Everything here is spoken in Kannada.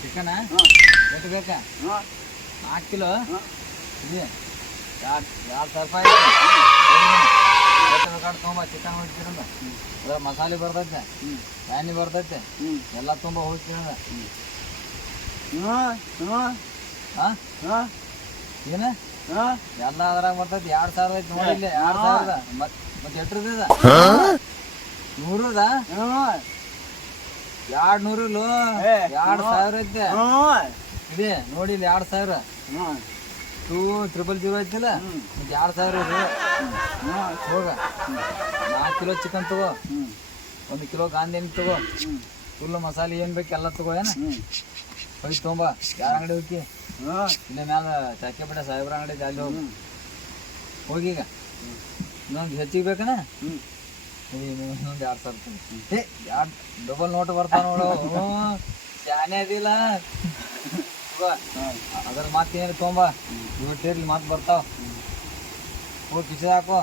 ಚಿಕನ ಎಷ್ಟು ಬೇಕಾ 4 ಕಿಲೋ ಇದೆ 2,000 ರೂಪಾಯಿ ಬೇಕಾದ್ರೆ ತೊಗೊಂಬ ಚಿಕನ್ ಹೋಗ್ತೀರಂದ ಅದ್ರ ಮಸಾಲೆ ಬರ್ತೈತೆ ಎಣ್ಣೆ ಬರ್ತೈತೆ ಎಲ್ಲ ತುಂಬ ಹೋಗ್ತೀರಂದ ಏನ ಎಲ್ಲ ಅದ್ರಾಗ ಬರ್ತೈತಿ 2,000 ಐತಿ ನೋಡಿಲ್ಲ 2,000 ಮತ್ತೆ ಎಷ್ಟ್ರದ 100ದ 200 2,000 ಐತೆ ಇದೆ ನೋಡಿಲ್ಲ 2,000 200 ಐತಿಲ್ಲ ಮತ್ತೆ 2,000 ಹೋಗ 4 ಕಿಲೋ ಚಿಕನ್ ತಗೋ 1 ಕಿಲೋ ಗಾಂಧಿ ಎಣ್ಣೆ ತಗೋ ಫುಲ್ ಮಸಾಲೆ ಏನು ಬೇಕು ಎಲ್ಲ ತಗೋ ಏನ ಹೋಗಿ ತೊಗೊಂಬ ಯಾರ ಅಂಗಡಿ ಹೋಗಿ ಇಲ್ಲೇ ಮ್ಯಾಲ ಚಾಕೆ ಬಿಡ ಸಾಹೇಬ್ರ ಅಂಗಡಿ ಅಲ್ಲಿ ಹೋಗಿ ಹೋಗೀಗ ಇನ್ನೊಂದು ಹೆಚ್ಚಿಗೆ ಬೇಕನ ಇನ್ನೊಂದು 2,000 ಡಬಲ್ ನೋಟ್ ಬರ್ತಾವ ನೋಡು ಶಾನೆ ಅದಿಲ್ಲ ಅದ್ರ ಮತ್ತೇನು ತೊಗೊಂಬ ಇವತ್ತಿರ್ಲಿ ಮತ್ತೆ ಬರ್ತಾವ ಹೋಗಿ ಕಿಸೆ ಹಾಕೋ